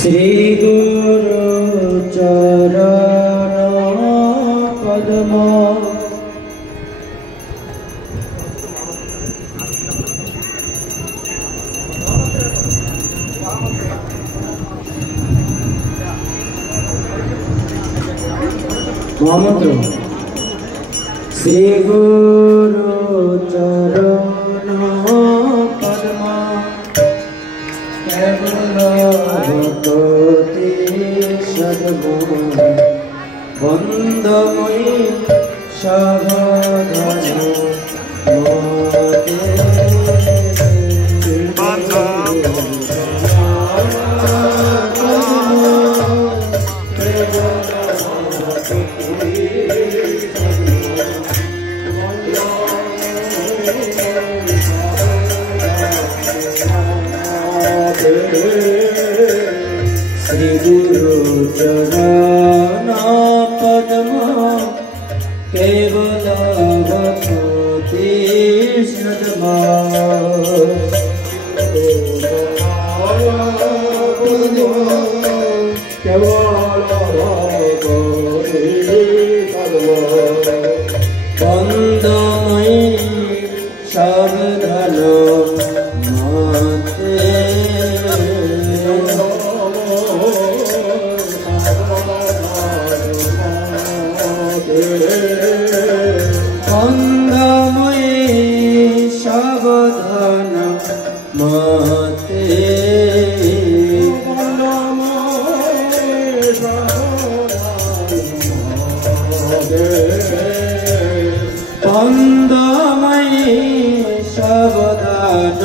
श्री गुरु चरण पद्म महामंत्र श्री गुरु चरण पद्म भक्ति सद्गुण बंदमयी सावधान श्री गुरु चरण पद्म केवल भक्ति सद्मा बंदमयी सावधान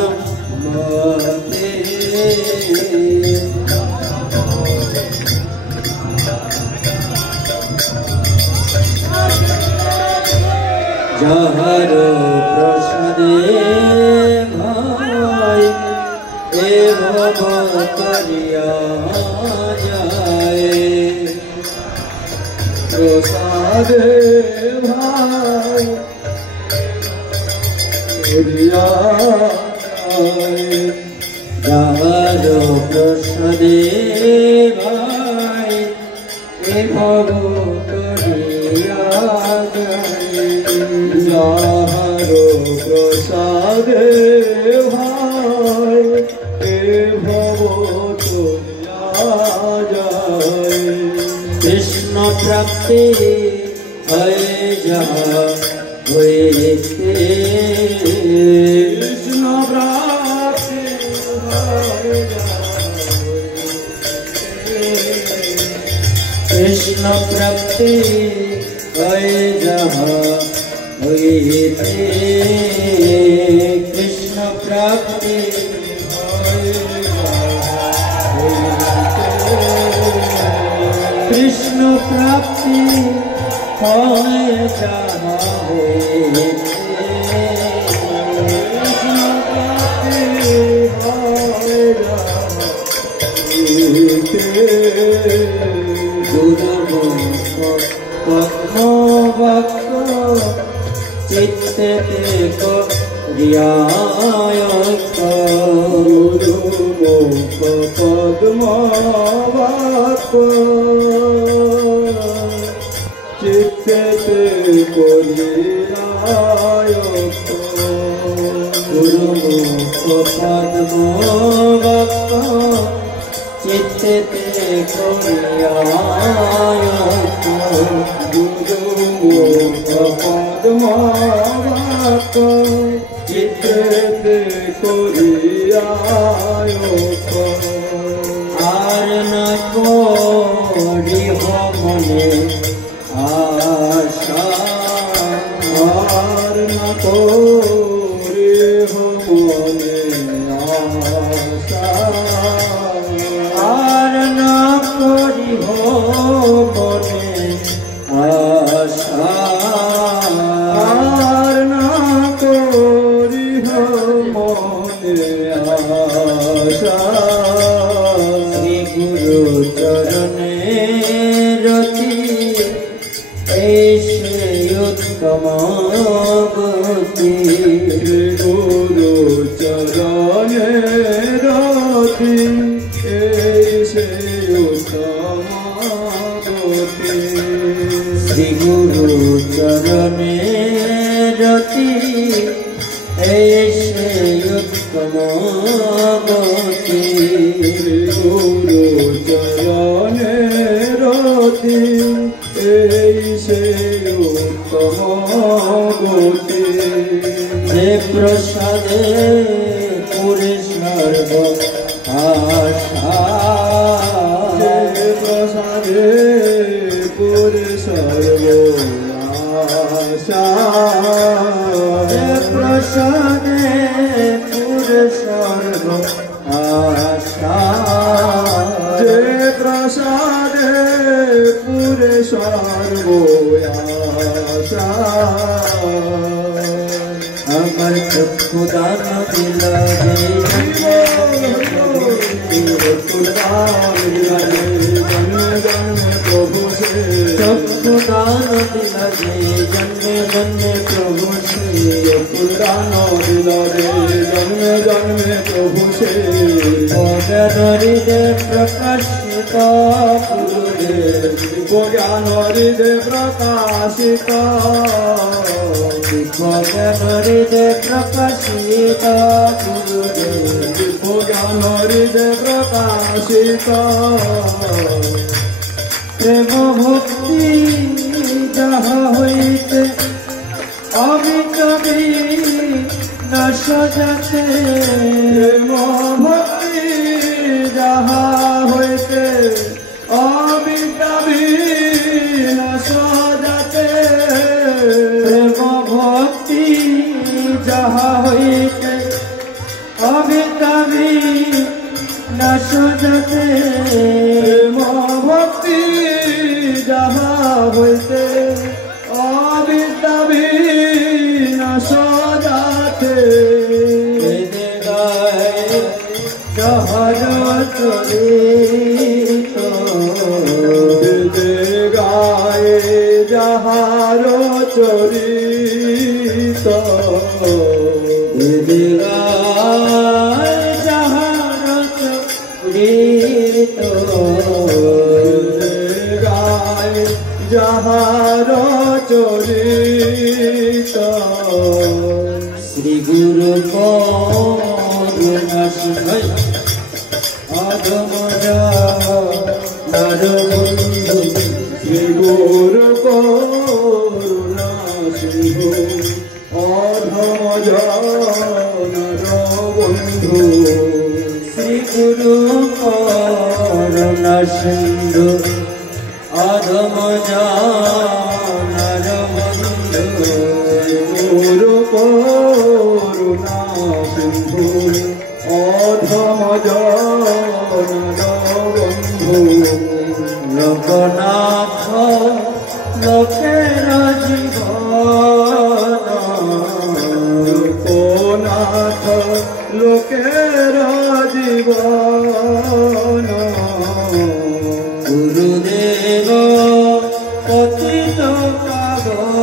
जहर प्रसादे भाई ए भव करिया जाए प्रसादे भाई करिया जाए जहर प्रसादे भाई ए भव करिया जाए जहरो प्रसादे भाई ए भव जाए कृष्ण प्राप्ति है जहाँ होते कृष्ण प्राप्ति कृष्ण प्राप्ति है जहाँ होते कृष्ण प्राप्ति कृष्ण प्राप्ति है जहाँ होते कृष्ण प्राप्ति है जहाँ चित्ते को ध्यायत गुरुमुख पद्मावत चित्ते को ध्यायत गुरुमुख पद्मावत चित्ते को ध्यायत गुरुमुख पद्मावत चित्ते कोरियायत आर न कोरि हो मने आशा आर न कोरि हो मने आशा आर न कोरि हो मने आशा श्री गुरु গুরু চরণে রতি ऐसे उत्तम गति गुरु चरणे रति ऐसे उत्तम गति श्री गुरु चरणे रति ऐसे उत्तम गति गुरु चरणे रति ऐसे उत्तम गति जे प्रसादे पुरे सर्व आशा जे प्रसादे पुरे सर्व आशा जे प्रसादे पुरे सर्व आशा जे प्रसादे पुरे सर्व आशा अमर चक्षुदान दिला चक्षुदान दिला जन्म जन्म प्रभु से चक्षुदान दिला जन्म जन्म प्रभु से चक्षुदान दिला जन्म जन्म प्रभु से ज्ञान हृदय प्रकाशित गुरुदेव ज्ञान हृदय प्रकाशित ज्ञान हृदय प्रकाशित गुरुदेव ज्ञान हृदय प्रकाशित प्रेम भक्ति जहाँ होते अभी कभी न सजाते प्रेम भक्ति जहाँ होते अभी कभी न सजाते प्रेम भक्ति जहाँ होते अभी कभी न सजाते प्रेम भक्ति जहाँ होते अभी कभी न सजाते जहर चरित गाए जहार चरित गाए जहार चरित गाए जहार चरित श्री गुरु करुणा सिंह आधमजा नरबंधु श्री गुरु करुणा सिंह आधमजा नरबंधु श्री गुरु करुणा सिंधु आधमजा नरबंधु गुरु करुणा सिंधु अधमजा नरबंधु लोकनाथ लोकेर जीवन लोकनाथ लोकेर जीवन गुरुदेव पतित पावन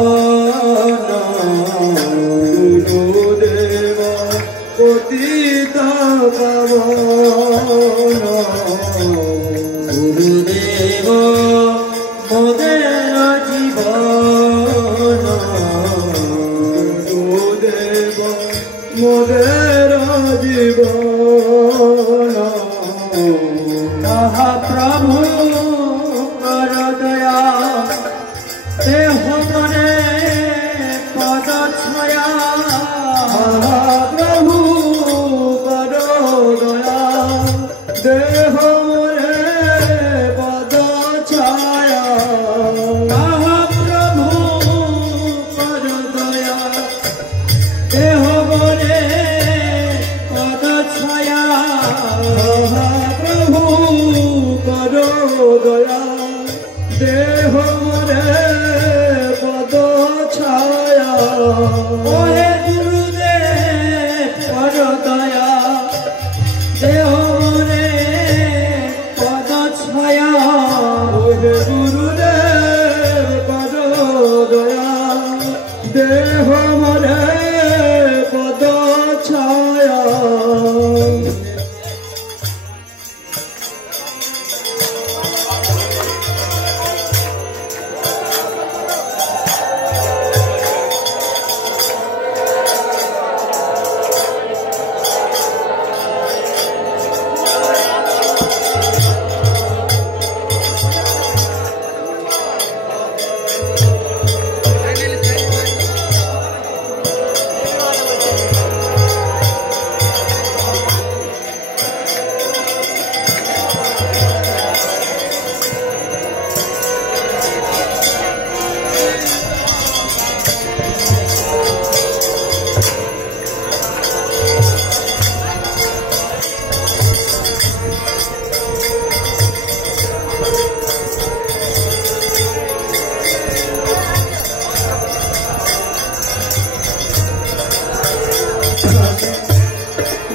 गुरुदेव पतित पावन गुरुदेव मोदेर जीवन गुरुदेव मोदेर जीवन महाप्रभु कर दया देह मने पद छाया महाप्रभु कर दया देह मने पद छाया महाप्रभु कर दया देह मने पद छाया महाप्रभु कर दया देह मने पद छाया ओहे गुरुदेव कर दया देह मने पद ছায়া ওহে গুরুদেব পদ দয়া দেহ মরে পদ ছায়া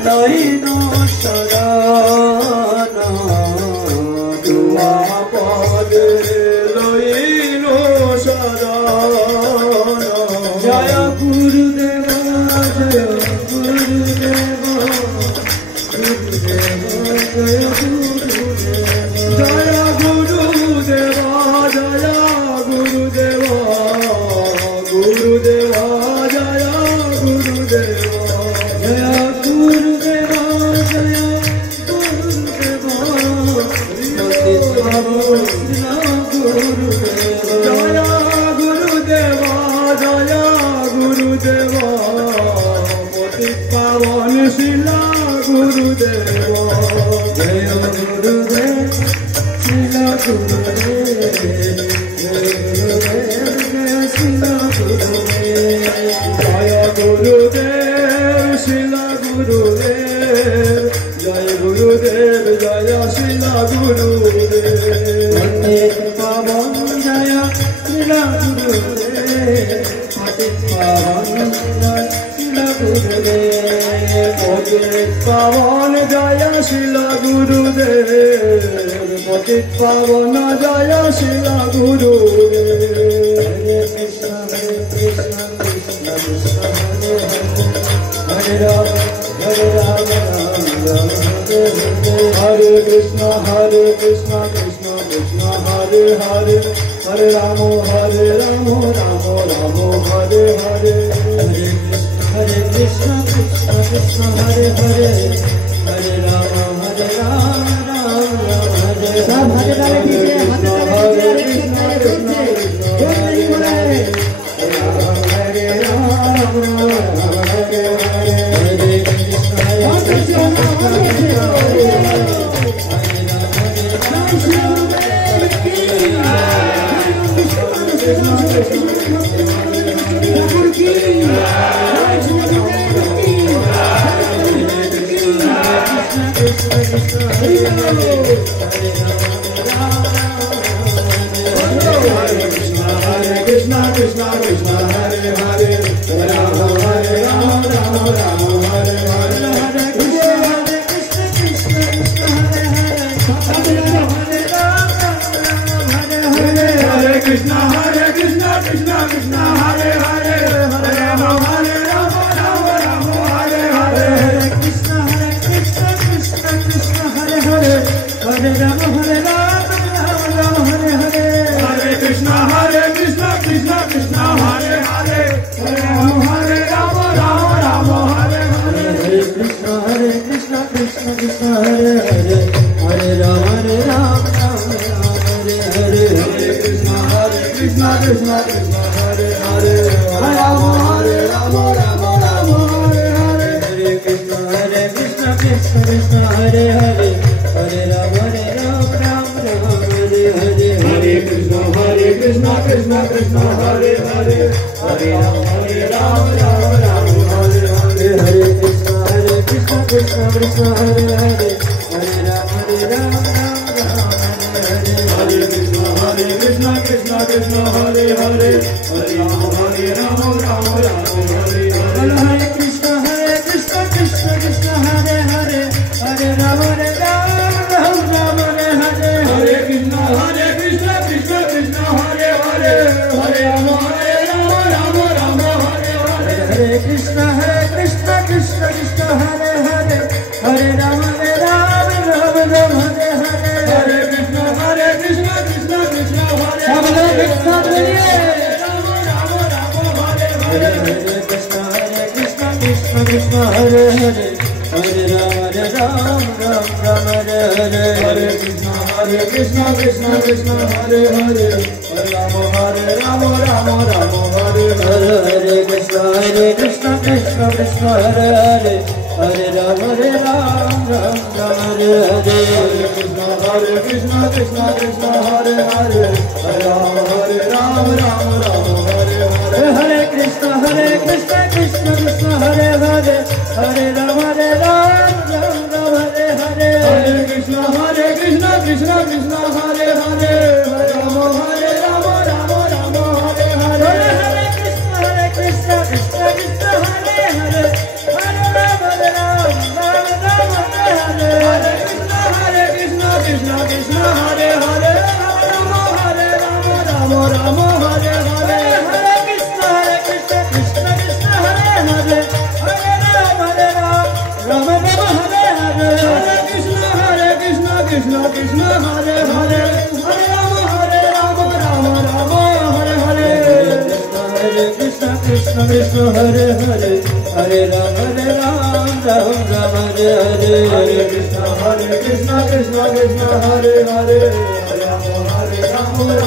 নয়ন শরণ তুয়া পদে লইন শরণ জয় গুরুদেব জয় গুরুদেব গুরুদেব জয় গুরুদেব জয় গুরুদেব জয় গুরুদেব গুরুদেব জয় গুরুদেব জয় पावन शिला गुरुदेव जय गुरुदेव शिला गुरुदेव जय गुरुदेव जय शिला गुरुदेव जय गुरुदेव शिला गुरुदेव जय गुरुदेव जय शिला गुरुदेव पावन जय शिला गुरुदेव पावन पावन जय शिला गुरुदेव पतित पावन जय शिला गुरुदेव हरे कृष्ण कृष्ण कृष्ण हरे हरे राम राम राम हरे कृष्ण कृष्ण कृष्ण हरे हरे हरे राम राम राम हरे हरे हरे कृष्ण कृष्ण कृष्ण हरे हरे हरे राम राम राम हरे सब हरे डाले कीजिए हरे Krishna Krishna Hare Hare Hare Ram Hare Hare Hare Krishna Krishna Krishna Krishna Krishna Hare Hare Hare Rama Hare Rama Rama Rama Hare Hare Hare Krishna Krishna Krishna Hare Hare Hare Rama Hare Rama Hare Hare Hare Krishna Krishna Krishna Hare Hare Hare Rama Hare Rama Rama Rama Hare Hare Hare Krishna Krishna Krishna Hare Hare Hare Rama Hare Rama Rama Hare Hare Hare Krishna Krishna Krishna Hare Hare Hare Rama Hare Rama Rama Rama Hare Hare Hare Krishna Krishna Krishna Hare Hare Hare Rama Hare Rama Rama Rama Hare Hare Hare Krishna Krishna Krishna Hare Hare Hare Rama Hare Rama Rama Rama Hare Hare Hare Krishna Krishna Krishna Hare Hare Hare Rama Hare Rama Rama Rama Hare Hare Hare Krishna Krishna Krishna Hare Hare Hare Rama Hare Rama Rama Rama Hare Hare Hare Krishna Krishna Krishna Hare Hare Hare Rama Hare Rama Rama Rama Hare Hare Hare Krishna Krishna Krishna Hare Hare Hare Rama Hare Rama Rama Rama Hare Hare Hare Krishna Krishna Krishna Hare Hare Hare Rama Hare Rama Rama Rama Hare Hare Krishna Krishna Krishna Hare Hare Hare Ram Ram Ram Hare Hare Hare Krishna Krishna Krishna Hare Hare Krishna Hare Krishna Krishna Krishna Hare Hare Hare Ram Ram Hare Hare Hare Krishna Krishna Krishna Hare Hare Hare Ram Ram Hare Hare Hare Krishna Krishna Krishna Hare Hare Hare Ram Ram Hare Hare Hare Krishna Krishna Krishna Hare Hare Hare Ram Ram Hare Hare Hare Krishna Krishna Krishna Hare Hare Hare Ram Ram Hare Hare Hare Krishna Krishna Krishna Hare Hare Hare Ram Ram Hare Hare Hare Krishna Krishna Krishna Hare Hare Hare Ram Hare Hare Krishna Krishna Krishna Hare Hare Hare Ram Hare Hare Hare Krishna Krishna Krishna Hare Hare Hare Ram Hare Hare Hare Krishna Krishna Krishna Hare Hare Hare Ram Hare Hare Krishna Krishna Krishna Hare Hare Hare Ram Ram Hare Hare Hare Krishna Krishna Krishna Hare Hare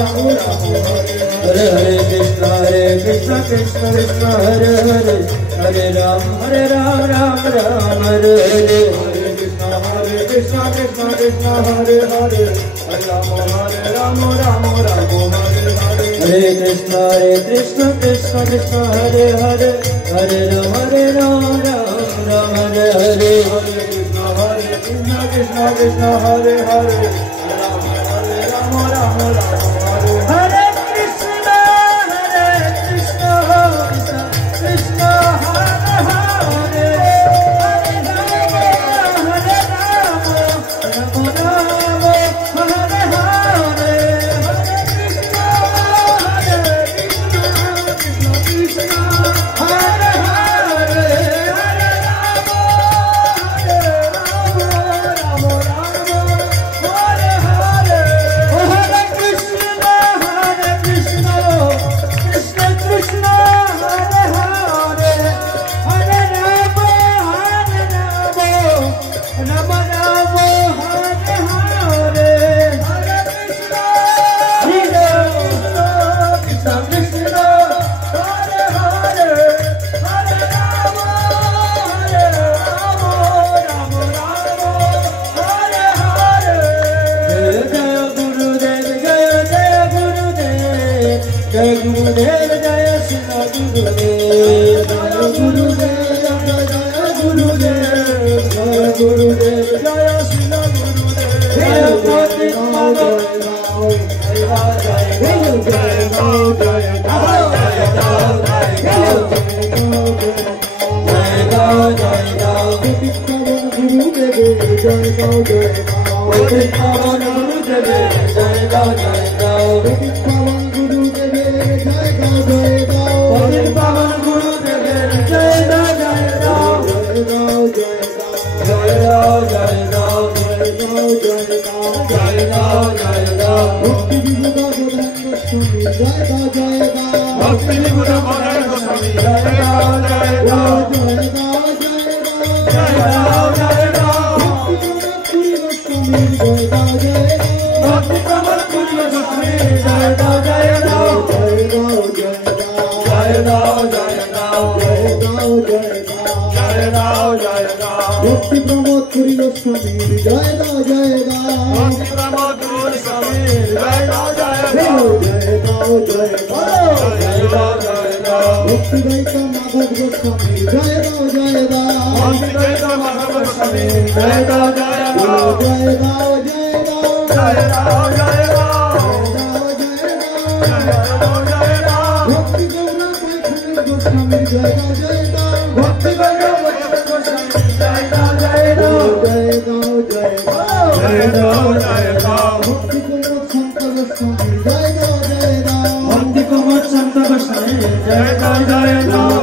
Hare Ram Hare Hare Krishna Krishna Krishna Hare Hare Hare Ram Hare Hare Hare Krishna Krishna Krishna Hare Hare Hare Ram Hare Krishna Krishna Krishna Hare Hare Hare Ram Hare Hare Krishna Krishna Krishna Hare Hare Ram Hare Krishna Krishna Krishna Hare Hare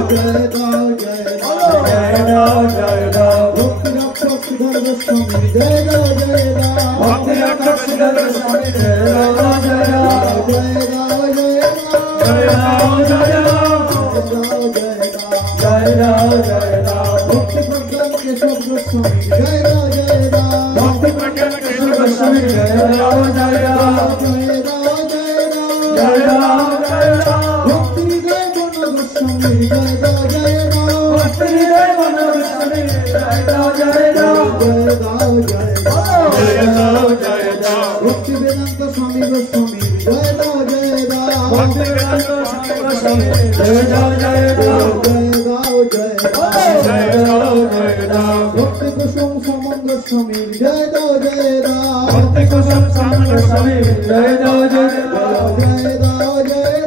Jai Jai Jai Goswami জয় রাম জয় রাম জয় রাম জয় রাম জয় রাম জয় রাম জয় রাম ভক্তি প্রজ্ঞান কেশব গোস্বামী জয় রাম জয় রাম ভক্তি প্রজ্ঞান কেশব গোস্বামী জয় রাম জয় রাম জয় রাম জয় রাম জয় রাম ভক্তি হৃদয় বন গোস্বামী জয় রাম জয় রাম ভক্তি হৃদয় বন গোস্বামী জয় রাম জয় রাম জয় রাম জয় রাম জয় রাম ভক্তি বেদান্ত স্বামী গোস্বামী জয় রাম জয় রাম ভক্তি বেদান্ত স্বামী গোস্বামী জয় রাম জয় রাম জয় রাম জয় রাম ভক্তি কুসুম সমন গোস্বামী জয় রাম জয় রাম ভক্তি কুসুম সমন গোস্বামী জয় রাম জয় রাম জয় রাম জয়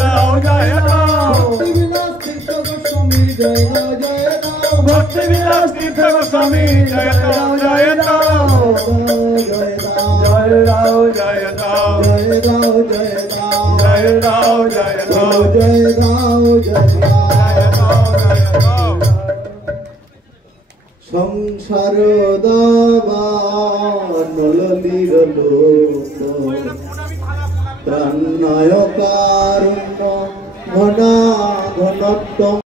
রাম জয় রাম ভক্তি বিলাস তীর্থ গোস্বামী জয় রাম জয় রাম ভক্তি বিলাস তীর্থ গোস্বামী জয় রাম জয় রাম জয় রাম জয় রাম জয় রাম জয় রাম জয় রাম জয় রাম জয় রাম জয় রাম জয় রাম সংসার দাবান ললির লোক ত্রাণায় কারুণ্য ঘনা ঘনত্ব